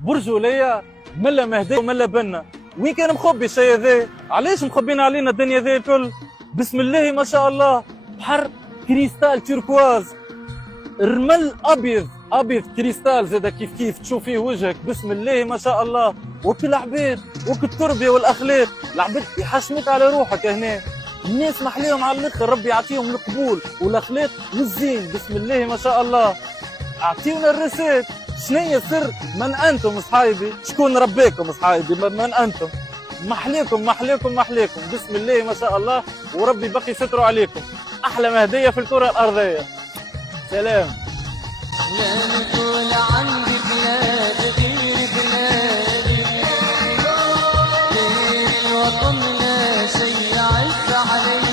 برجوليه ملا مهدي وملا بنا. وين كان مخبي الشيء ذا؟ علاش مخبين علينا الدنيا ذا الكل؟ بسم الله ما شاء الله، بحر كريستال تيركواز، رمل ابيض ابيض كريستال زاد كيف كيف تشوف فيه وجهك. بسم الله ما شاء الله. وكل العباد وكل التربيه والاخلاق، العباد يحشمك على روحك هنا. الناس محليهم على الاخر، ربي يعطيهم القبول والاخلاق والزين. بسم الله ما شاء الله. اعطيونا الرسالة، شنية سر من انتم صحايبي؟ شكون ربيكم صحايبي؟ من انتم؟ محليكم محليكم محليكم. بسم الله ما شاء الله، وربي بقي ستره عليكم. احلى مهديه في الكره الارضيه. سلام. لا نقول عندي بلاد غير بلادي، غير الوطن لا شي يعز عليا.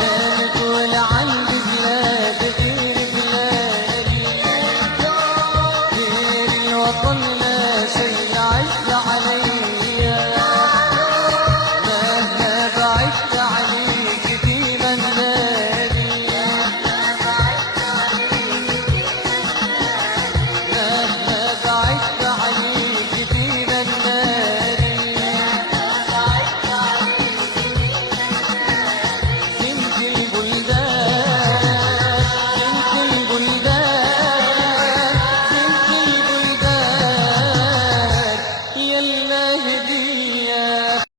لا نقول عندي بلاد غير بلادي، غير الوطن